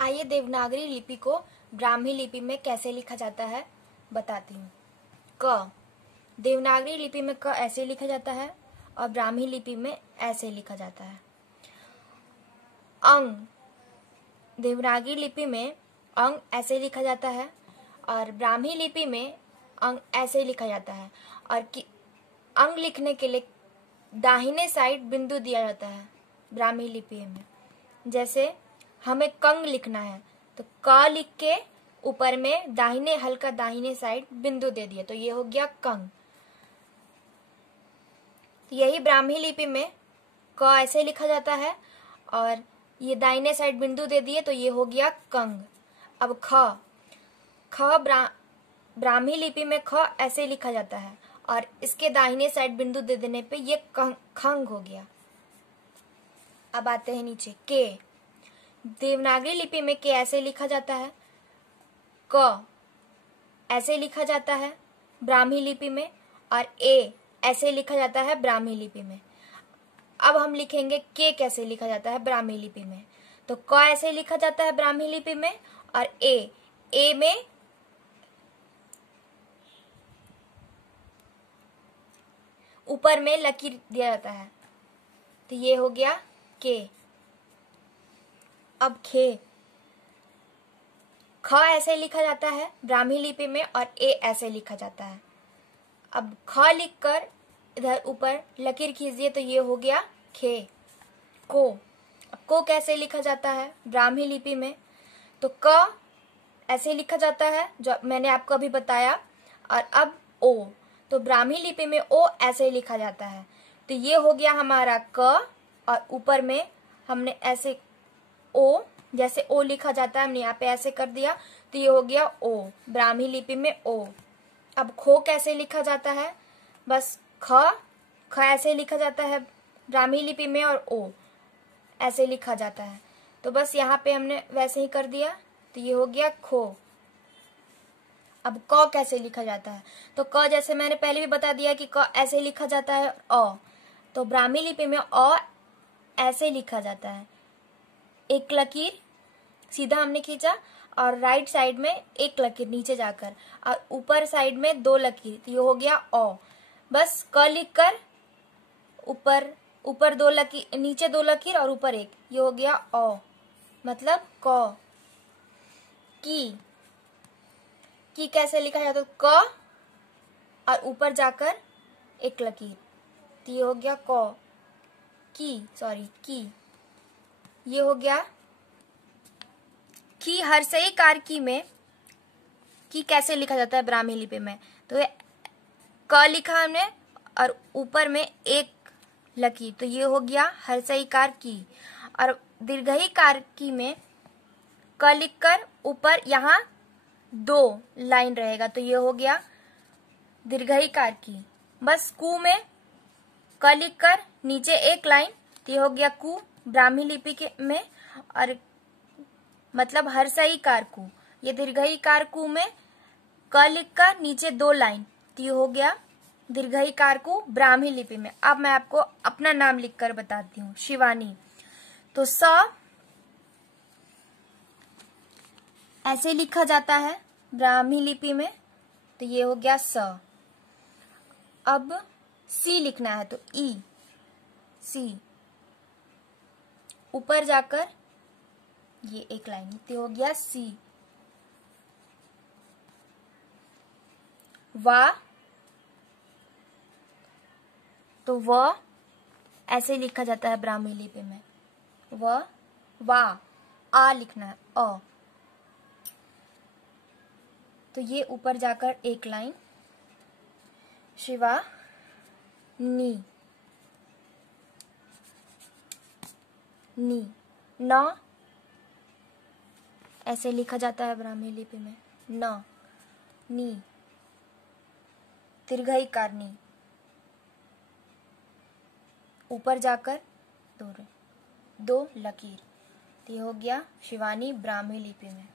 आइए देवनागरी लिपि को ब्राह्मी लिपि में कैसे लिखा जाता है बताती हूँ। क देवनागरी लिपि में क ऐसे लिखा जाता है और ब्राह्मी लिपि में ऐसे लिखा जाता है। अंग देवनागरी लिपि में अंग ऐसे लिखा जाता है और ब्राह्मी लिपि में अंग ऐसे लिखा जाता है। और अंग लिखने के लिए दाहिने साइड बिंदु दिया जाता है ब्राह्मी लिपि में। जैसे हमें कंग लिखना है तो क लिख के ऊपर में दाहिने हल्का दाहिने साइड बिंदु दे दिया तो ये हो गया कंग। यही ब्राह्मी लिपि में क ऐसे लिखा जाता है और ये दाहिने साइड बिंदु दे दिए तो ये हो गया कंग। अब ख ब्राह्मी लिपि में ख ऐसे लिखा जाता है और इसके दाहिने साइड बिंदु दे देने पे ये खंग हो गया। अब आते हैं नीचे के। देवनागरी लिपि में के ऐसे लिखा जाता है, क ऐसे लिखा जाता है ब्राह्मी लिपि में और ए ऐसे लिखा जाता है ब्राह्मी लिपि में। अब हम लिखेंगे के कैसे लिखा जाता है ब्राह्मी लिपि में। तो क ऐसे लिखा जाता है ब्राह्मी लिपि में और ए में ऊपर में लकीर दिया जाता है तो ये हो गया के। अब ख ऐसे लिखा जाता है ब्राह्मी लिपि में और ए ऐसे लिखा जाता है। अब ख लिखकर इधर ऊपर लकीर खींचिए तो ये हो गया खे। को कैसे लिखा जाता है ब्राह्मी लिपि में। तो क ऐसे लिखा जाता है जो मैंने आपको अभी बताया। और अब ओ तो ब्राह्मी लिपि में ओ ऐसे लिखा जाता है तो ये हो गया हमारा क और ऊपर में हमने ऐसे ओ जैसे ओ लिखा जाता है हमने यहाँ पे ऐसे कर दिया तो ये हो गया ओ ब्राह्मी लिपि में ओ। अब खो कैसे लिखा जाता है, बस ख ऐसे लिखा जाता है ब्राह्मी लिपि में और ओ ऐसे लिखा जाता है तो बस यहाँ पे हमने वैसे ही कर दिया तो ये हो गया खो। अब क कैसे लिखा जाता है तो क जैसे मैंने पहले भी बता दिया कि क ऐसे लिखा जाता है तो ब्राह्मी लिपि में ऐसे लिखा जाता है। एक लकीर सीधा हमने खींचा और राइट साइड में एक लकीर नीचे जाकर और ऊपर साइड में दो लकीर तो ये हो गया बस क लिख कर ऊपर दो लकीर नीचे दो लकीर और ऊपर एक ये हो गया मतलब क। की कैसे लिखा जाता है क और ऊपर जाकर एक लकीर तो ये हो गया की। ये हो गया की। हर्षई कार की में की कैसे लिखा जाता है ब्राह्मी लिपि में तो क लिखा हमने और ऊपर में एक लकीर तो ये हो गया हर्षई कार की। और दीर्घई कार की में क लिखकर ऊपर यहाँ दो लाइन रहेगा तो ये हो गया दीर्घई कार की। बस कु में क लिखकर नीचे एक लाइन तो ये हो गया कु ब्राह्मी लिपि के में और मतलब हर्षई कार कु। ये दीर्घई कार कु में क लिखकर नीचे दो लाइन तो ये हो गया दीर्घई कार कु ब्राह्मी लिपि में। अब मैं आपको अपना नाम लिखकर बताती हूँ, शिवानी। तो स ऐसे लिखा जाता है ब्राह्मी लिपि में तो ये हो गया स। अब सी लिखना है तो सी ऊपर जाकर ये एक लाइन तो हो गया सी। वा तो व ऐसे लिखा जाता है ब्राह्मी लिपि में वा आ लिखना है तो ये ऊपर जाकर एक लाइन शिवा नी न ऐसे लिखा जाता है ब्राह्मी लिपि में नी दीर्घई कार नी ऊपर जाकर दो लकीर तो ये हो गया शिवानी ब्राह्मी लिपि में।